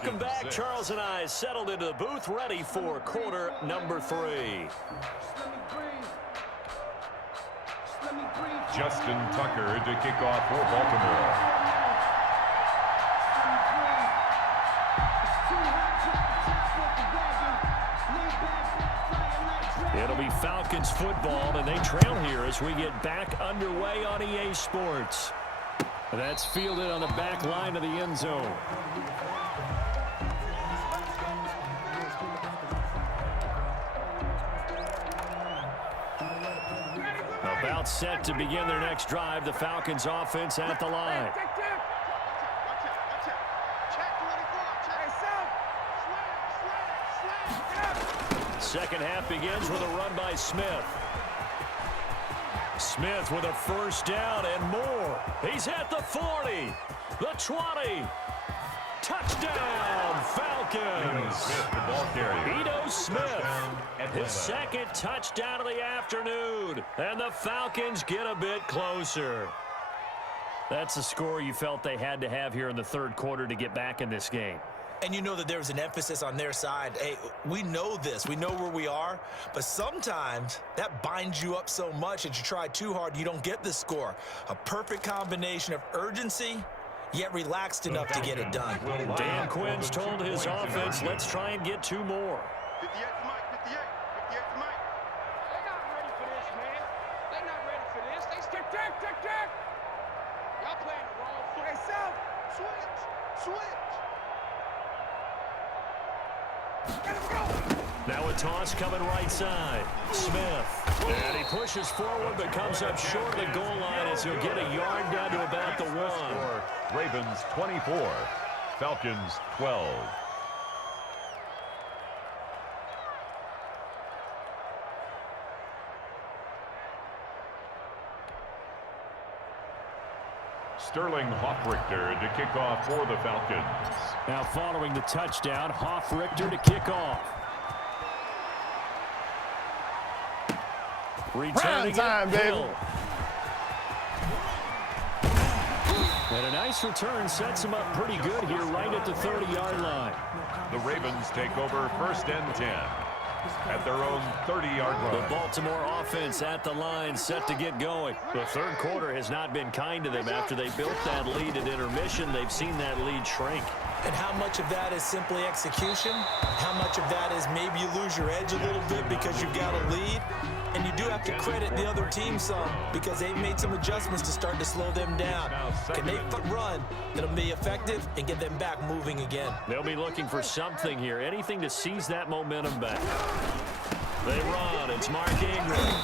Welcome back. Charles and I settled into the booth, ready for quarter number 3. Justin Tucker to kick off for Baltimore. It'll be Falcons football, and they trail here as we get back underway on EA Sports. That's fielded on the back line of the end zone. About set to begin their next drive. The Falcons offense at the line. Second half begins with a run by Smith. Smith with a first down and more. He's at the 40, the 20. Touchdown, Falcons. Ito Smith, his second touchdown of the afternoon. And the Falcons get a bit closer. That's a score you felt they had to have here in the third quarter to get back in this game. And you know that there's an emphasis on their side. Hey, we know this. We know where we are. But sometimes that binds you up so much that you try too hard, you don't get the score. A perfect combination of urgency, yet relaxed enough to get it done. Dan Quinn's told his offense, let's try and get 2 more. 58 to Mike, 58 to Mike. They're not ready for this, man. They're not ready for this. They stick. Y'all playing the wrong foot. Hey, South, switch. Now a toss coming right side. Smith. And he pushes forward but comes up short of the goal line as he'll get a yard down to about the 1. Ravens 24, Falcons 12. Sterling Hoffrichter to kick off for the Falcons. Now following the touchdown, Hoffrichter to kick off. Returning time, baby. Hill. And a nice return sets him up pretty good here right at the 30-yard line. The Ravens take over first and 10 at their own 30-yard line. The Baltimore offense at the line, set to get going. The third quarter has not been kind to them. After they built that lead at intermission, they've seen that lead shrink. And how much of that is simply execution? How much of that is maybe you lose your edge a little bit because you've got a lead? And you do have to credit the other team some because they've made some adjustments to start to slow them down. Can they run that'll be effective and get them back moving again? They'll be looking for something here, anything to seize that momentum back. They run. It's Mark Ingram.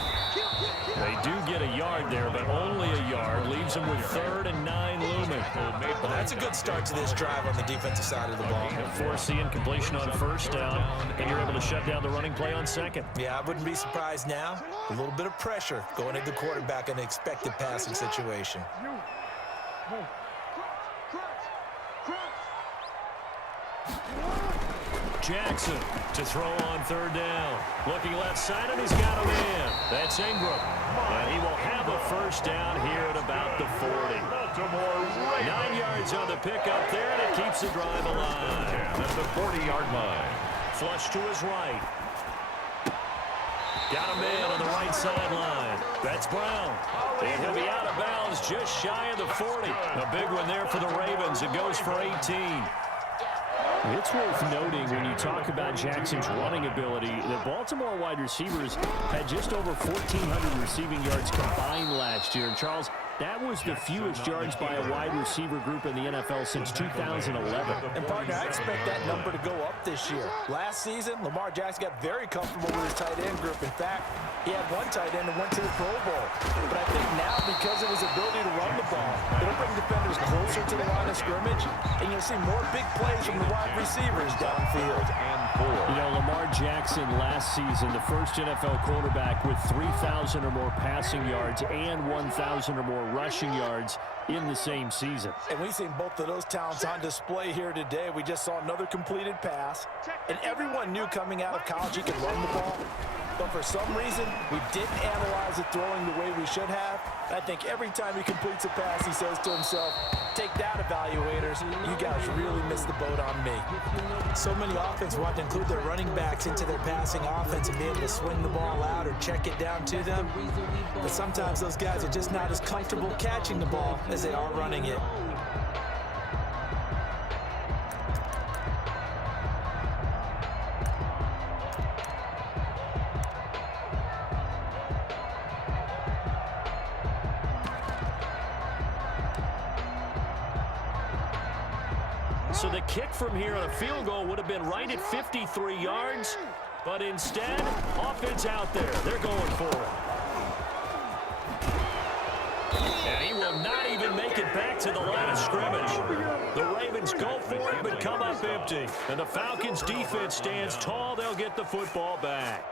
They do get a yard there, but only a yard. Leaves them with 3rd and 9 looming. Well, that's a good start to this drive on the defensive side of the ball. Force the incompletion on first down, and you're able to shut down the running play on second. Yeah, I wouldn't be surprised now. A little bit of pressure going into the quarterback in an expected passing situation. Jackson to throw on 3rd down. Looking left side, and he's got him in. That's Ingram. And he will have a first down here at about the 40. 9 yards on the pickup there, and it keeps the drive alive. At the 40-yard line. Flush to his right. Got him in on the right sideline. That's Brown. And he'll be out of bounds just shy of the 40. A big one there for the Ravens. It goes for 18. It's worth noting when you talk about Jackson's running ability that Baltimore wide receivers had just over 1,400 receiving yards combined last year. And Charles, that was the fewest yards by a wide receiver group in the NFL since 2011. And partner, I expect that number to go up this year. Last season, Lamar Jackson got very comfortable with his tight end group. In fact, he had one tight end and went to the Pro Bowl. But I think now, because of his ability to run the ball, it'll bring defenders closer to the line of scrimmage, and you'll see more big plays from the wide receivers downfield. You know, Lamar Jackson last season, the first NFL quarterback with 3,000 or more passing yards and 1,000 or more rushing yards in the same season. And we've seen both of those talents on display here today. We just saw another completed pass, and everyone knew coming out of college he could run the ball. but for some reason, we didn't analyze it throwing the way we should have. I think every time he completes a pass, he says to himself, take that, evaluators. You guys really missed the boat on me. So many offenses want to include their running backs into their passing offense and be able to swing the ball out or check it down to them. But sometimes those guys are just not as comfortable catching the ball as they are running it. So the kick from here on a field goal would have been right at 53 yards, but instead, offense out there. They're going for it. And he will not even make it back to the line of scrimmage. The Ravens go for it, but come up empty. And the Falcons' defense stands tall. They'll get the football back.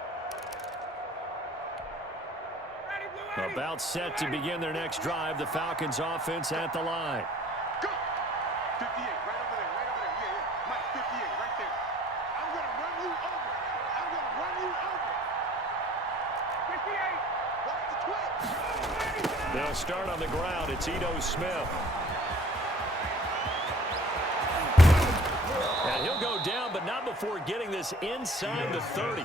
About set to begin their next drive. The Falcons' offense at the line. 58, right over there, right over there. Yeah, yeah. Mike, 58, right there. I'm going to run you over. I'm going to run you over. 58. Watch the twitch. They'll start on the ground. It's Ito Smith. And he'll go down, but not before getting this inside the 30.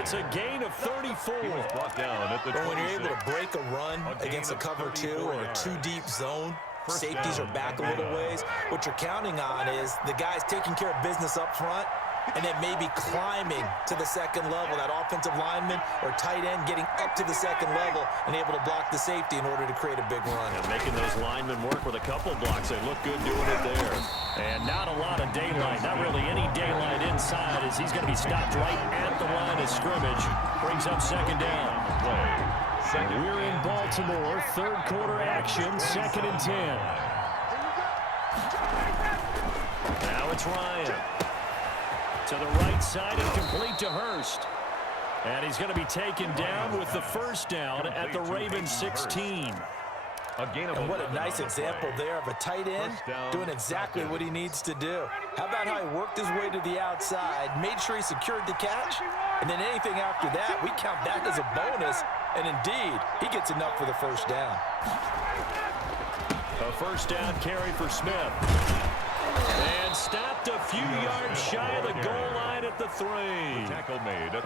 It's a gain of 34. Brought down at the 26. When you're able to break a run against a cover 2 or a 2-deep zone, safeties are back a little ways. What you're counting on is the guys taking care of business up front and then maybe climbing to the second level, that offensive lineman or tight end getting up to the second level and able to block the safety in order to create a big run. And making those linemen work with a couple blocks. They look good doing it there. And not a lot of daylight, not really any daylight inside as he's going to be stopped right at the line of scrimmage. Brings up second down. We're in Baltimore, third quarter action, 2nd and 10. Now it's Ryan. To the right side and complete to Hurst. And he's going to be taken down with the first down at the Ravens 16. And what a nice example there of a tight end doing exactly what he needs to do. How about how he worked his way to the outside, made sure he secured the catch, and then anything after that, we count that as a bonus. And indeed, he gets enough for the first down. A first down carry for Smith. And stopped a few yards shy of the goal line at the 3.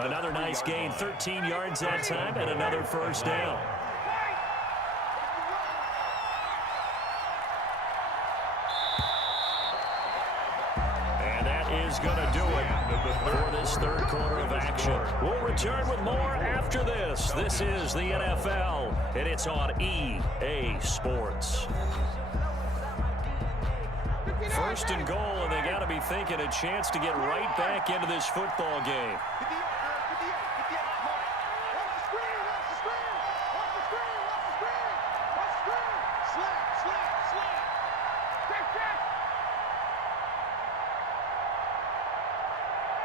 Another nice gain, 13 yards that time, and another first down. And that is going to do it for this third quarter of action. We'll return with more after this. This is the NFL, and it's on EA Sports. First and goal, and they got to be thinking a chance to get right back into this football game. 58, 58, Mike. Watch the screen, watch the screen. Watch the screen, watch the screen. Watch the screen. Slap, slap, slap. Check, check.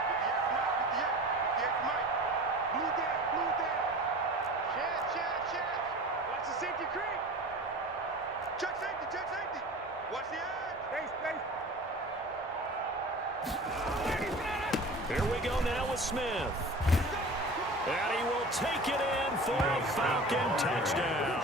58, Mike. Blue down, blue down. Chance, chance, chance. Watch the safety creep. Check safety, check safety. Watch the edge. Space, space. Here we go now with Smith. And he will take it in for a Falcon touchdown.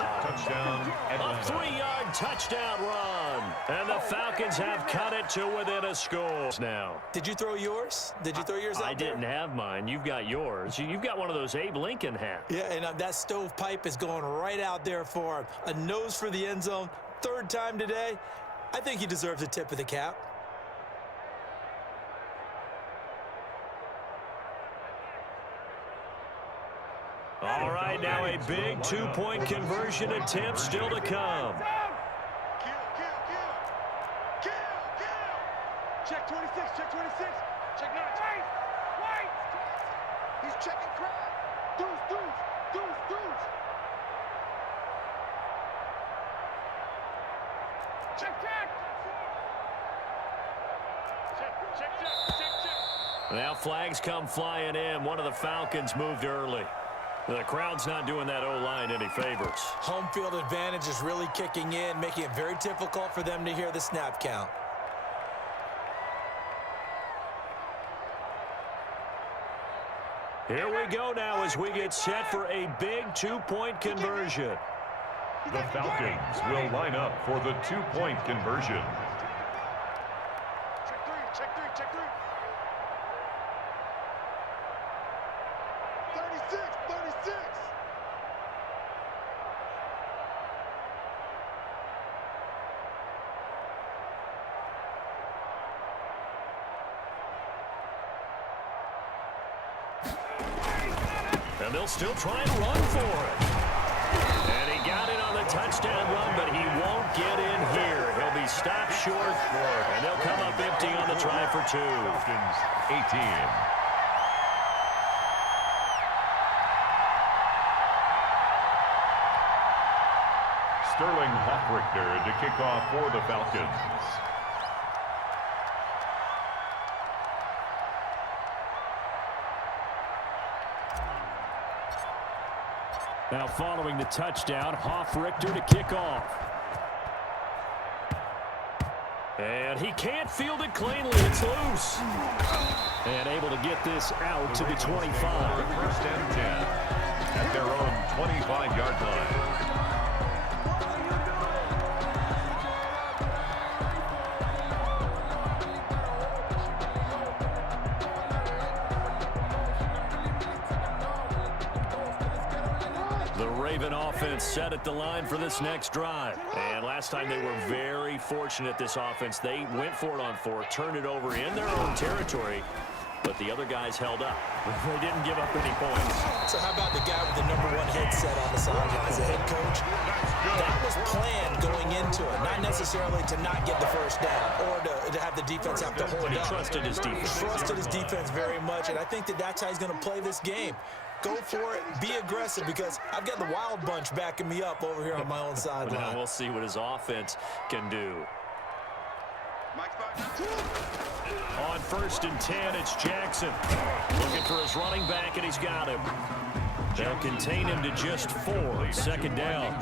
A 3-yard touchdown run. And the Falcons have cut it to within a score now. Did you throw yours? Did you throw yours out I there? didn't have mine. You've got yours. You've got one of those Abe Lincoln hats. Yeah, and that stovepipe is going right out there for him. A nose for the end zone. Third time today. I think he deserves a tip of the cap. All right, now a big 2-point conversion attempt still to come. Kill, kill, kill. Kill, kill. Check 26, check 26. Check 9. White, white. He's checking crowd. Deuce, deuce, deuce, deuce. Check, check. Check, check, check, check, check. Now flags come flying in. One of the Falcons moved early. The crowd's not doing that O-line any favors. Home field advantage is really kicking in, making it very difficult for them to hear the snap count. Here we go now as we get set for a big two-point conversion. The Falcons will line up for the two-point conversion. Check three, check three. 36. And they'll still try and run for it. And he got it on the touchdown run, but he won't get in here. He'll be stopped short, and they'll come up empty on the try for two. Falcons 18. Sterling Hoffrichter to kick off for the Falcons. Now following the touchdown, Hoffrichter to kick off. And he can't field it cleanly. It's loose. And able to get this out to the 25. First and 10 at their own 25-yard line. Offense set at the line for this next drive. And last time they were very fortunate, this offense. They went for it on fourth, turned it over in their own territory, but the other guys held up. They didn't give up any points. So how about the guy with the #1 headset on the sideline as a head coach? That was planned going into it, not necessarily to not get the first down or to have the defense have to hold up. He trusted his defense. Trusted his defense very much, and I think that's how he's going to play this game. Go for it, be aggressive, because I've got the wild bunch backing me up over here on my own sideline. Now we'll see what his offense can do. On 1st and 10, it's Jackson. Looking for his running back, and he's got him. They'll contain him to just 4. Second down.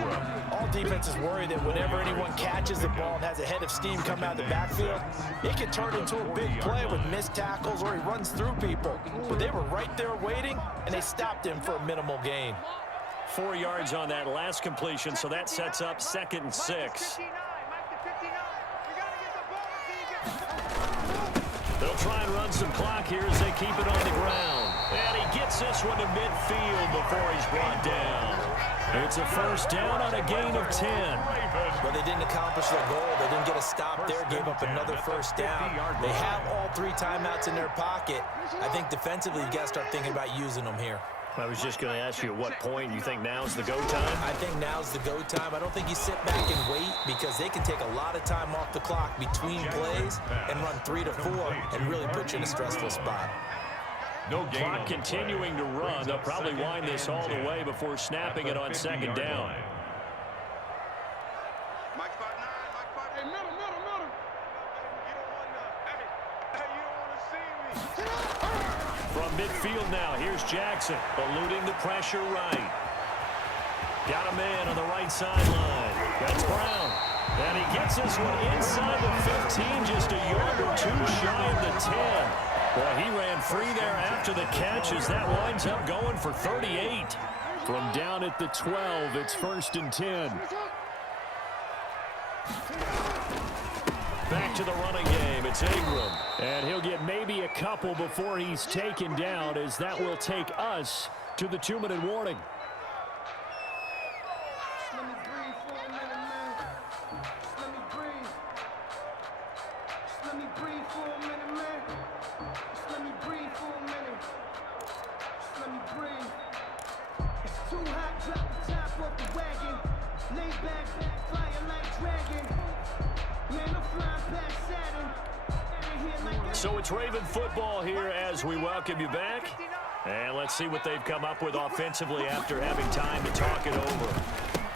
All defenses worry that whenever anyone catches the ball and has a head of steam come out of the backfield, it can turn into a big play with missed tackles or he runs through people. But they were right there waiting, and they stopped him for a minimal gain. 4 yards on that last completion, so that sets up 2nd and 6. They'll try and run some clock here as they keep it on the ground. And he gets this one to midfield before he's brought down. It's a first down on a gain of 10. But they didn't accomplish their goal. They didn't get a stop there, gave up another first down. They have all 3 timeouts in their pocket. I think defensively, you got to start thinking about using them here. I was just going to ask you at what point you think now's the go time? I think now's the go time. I don't think you sit back and wait, because they can take a lot of time off the clock between plays and run 3 to 4 and really put you in a stressful spot. No clock continuing to run. They'll probably wind this all the way before snapping it on 2nd down. Hey, middle. Hey, you don't want to see me. From midfield now, here's Jackson, eluding the pressure right. Got a man on the right sideline. That's Brown. And he gets this one inside the 15, just a yard or 2 shy of the 10. Well, he ran free there after the catch as that winds up going for 38. From down at the 12, it's 1st and 10. Back to the running game. It's Ingram. And he'll get maybe a couple before he's taken down, as that will take us to the 2-minute warning. Let me breathe for a minute, man. Let me breathe. Let me breathe for a minute, man. Let me breathe for a minute. Let me breathe. It's too hot, drop the top off the wagon. Lay back, flying like dragon. Man, I'm flying past Saturn. So it's Raven football here as we welcome you back. And let's see what they've come up with offensively after having time to talk it over.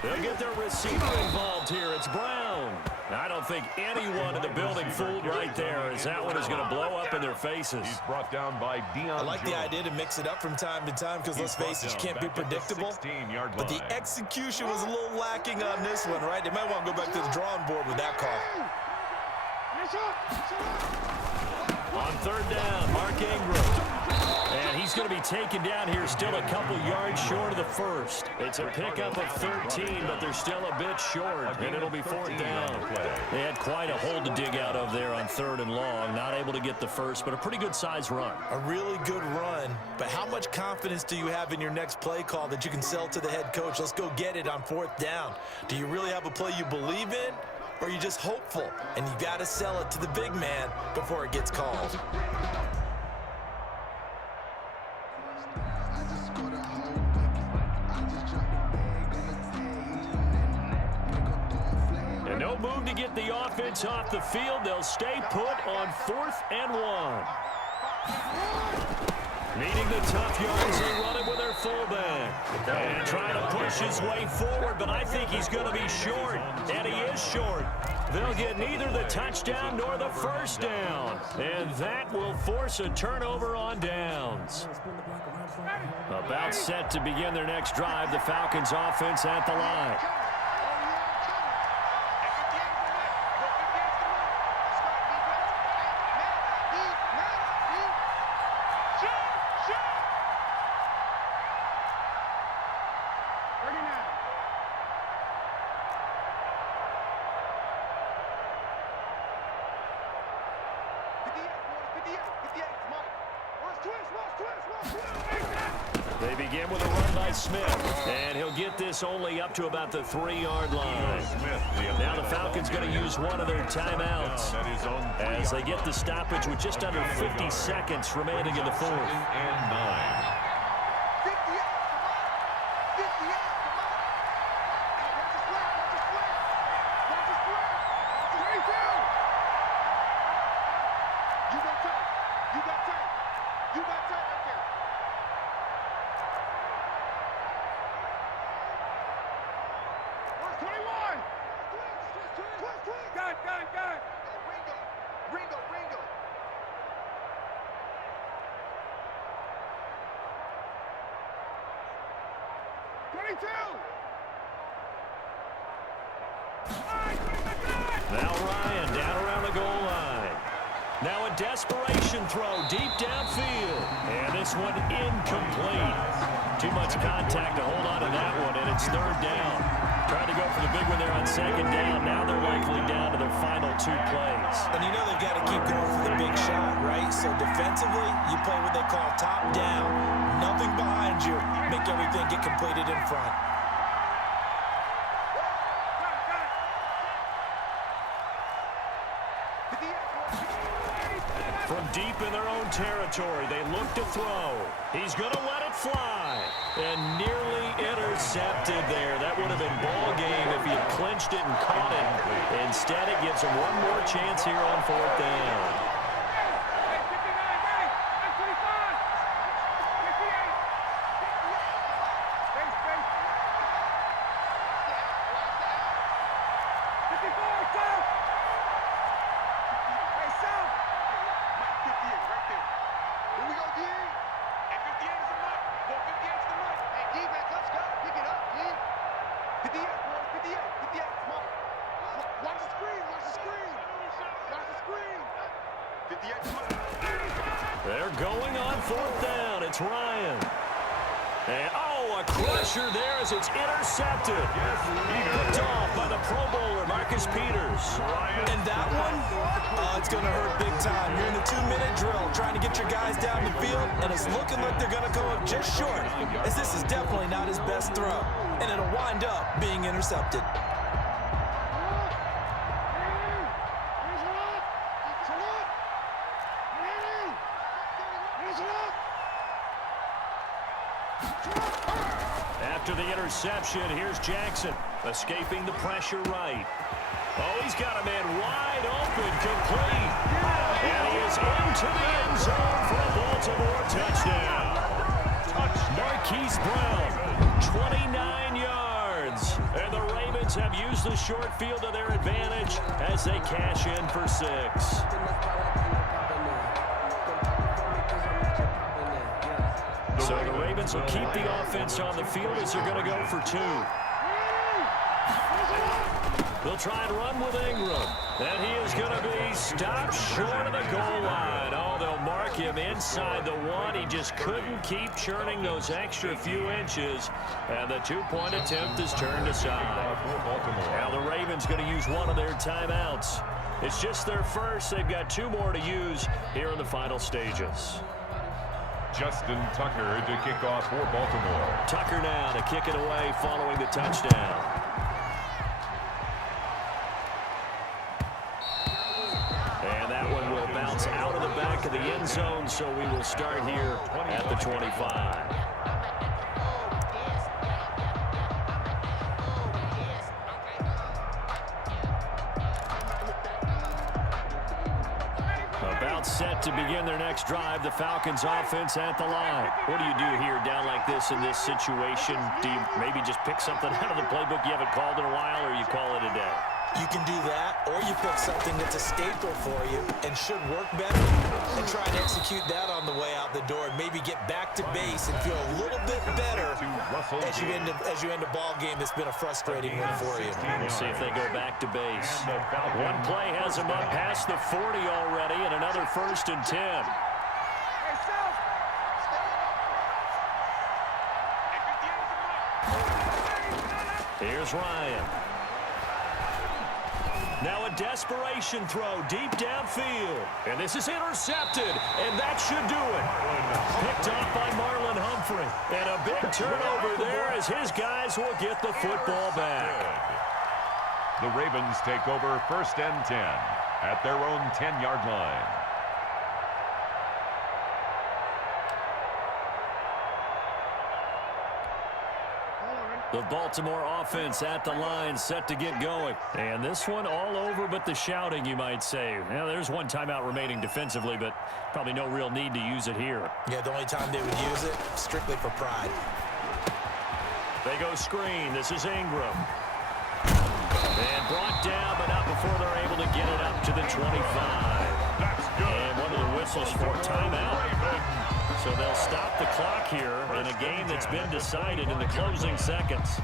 They'll get their receiver involved here. It's Brown. I don't think anyone in the building fooled right there, as that one is going to blow up in their faces. He's brought down by Deion. I like the idea to mix it up from time to time, because let's face it, you can't be predictable. But the execution was a little lacking on this one, right? They might want to go back to the drawing board with that call. On 3rd down, Mark Ingram. And he He's going to be taken down here, still a couple yards short of the first. It's a pickup of 13, but they're still a bit short, and it'll be fourth down. They had quite a hole to dig out of there on 3rd and long. Not able to get the first, but a pretty good-sized run. A really good run, but how much confidence do you have in your next play call that you can sell to the head coach? Let's go get it on 4th down. Do you really have a play you believe in, or are you just hopeful? And you got to sell it to the big man before it gets called. And no move to get the offense off the field. They'll stay put on 4th and 1. Needing the tough yards, they run it with their fullback. And trying to push his way forward, but I think he's going to be short. And he is short. They'll get neither the touchdown nor the first down. And that will force a turnover on downs. About set to begin their next drive, the Falcons offense at the line. They begin with a run by Smith, and he'll get this only up to about the 3-yard line. Now the Falcons going to use one of their timeouts as they get the stoppage with just under 50 seconds remaining in the 4th. Now Ryan down around the goal line. Now a desperation throw deep downfield. And this one incomplete. Too much contact to hold on to that one, and it's 3rd down. Trying to go for the big one there on 2nd down. Now they're likely down to their final 2 plays. And you know they've got to keep going for the big shot, right? So defensively, you play what they call top down. Nothing behind you. Make everything get completed in front. From deep in their own territory, they look to throw. He's going to let it fly. And nearly intercepted there. That would have been ball game if he had clinched it and caught it. Instead, it gives him one more chance here on 4th down. They're going on 4th down. It's Ryan. And, a crusher there as it's intercepted. Picked off by the Pro Bowler, Marcus Peters. And that one, it's going to hurt big time. You're in the 2-minute drill trying to get your guys down the field, and it's looking like they're going to go up just short, as this is definitely not his best throw. And it'll wind up being intercepted. After the interception, here's Jackson, escaping the pressure right. Oh, he's got a man wide open, complete. And he is into the end zone for a Baltimore touchdown. Marquise Brown, 29 yards. And the Ravens have used the short field to their advantage as they cash in for 6. So the Ravens will keep the offense on the field as they're going to go for 2. They'll try and run with Ingram. And he is going to be stopped short of the goal line. Oh, they'll mark took him inside the 1. He just couldn't keep churning those extra few inches, and the two-point attempt is turned aside. Now the Ravens going to use one of their timeouts. It's just their first. They've got 2 more to use here in the final stages. Justin Tucker to kick off for Baltimore. Tucker now to kick it away following the touchdown. And that one will bounce out of the back of the end zone, so we will start here at the 25. About set to begin their next drive. The Falcons offense at the line. What do you do here down like this in this situation? Do you maybe just pick something out of the playbook you haven't called in a while, or you call it a day? You can do that, or you pick something that's a staple for you and should work better and try and execute that on the way out the door and maybe get back to base and feel a little bit better as you end a ball game that's been a frustrating one for you. We'll see if they go back to base. One play has them up past the 40 already, and another 1st and 10. Here's Ryan. Now a desperation throw deep downfield. And this is intercepted, and that should do it. Picked off by Marlon Humphrey. And a big turnover there as his guys will get the football back. The Ravens take over 1st and 10 at their own 10-yard line. The Baltimore offense at the line set to get going. And this one all over but the shouting, you might say. Now, there's one timeout remaining defensively, but probably no real need to use it here. Yeah, the only time they would use it, strictly for pride. They go screen. This is Ingram. And brought down, but not before they're able to get it up to the 25. That's good. And one of the whistles for timeout. So they'll stop the clock here in a game that's been decided in the closing seconds.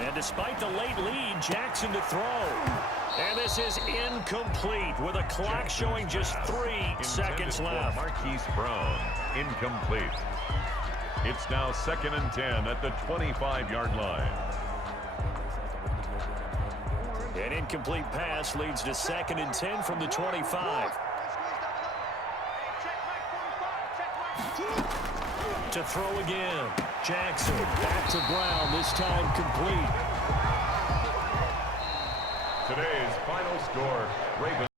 And despite the late lead, Jackson to throw. And this is incomplete with a clock showing just 3 seconds left. Marquise Brown, incomplete. It's now 2nd and 10 at the 25-yard line. An incomplete pass leads to 2nd and 10 from the 25. To throw again. Jackson back to Brown, this time complete. Today's final score, Ravens.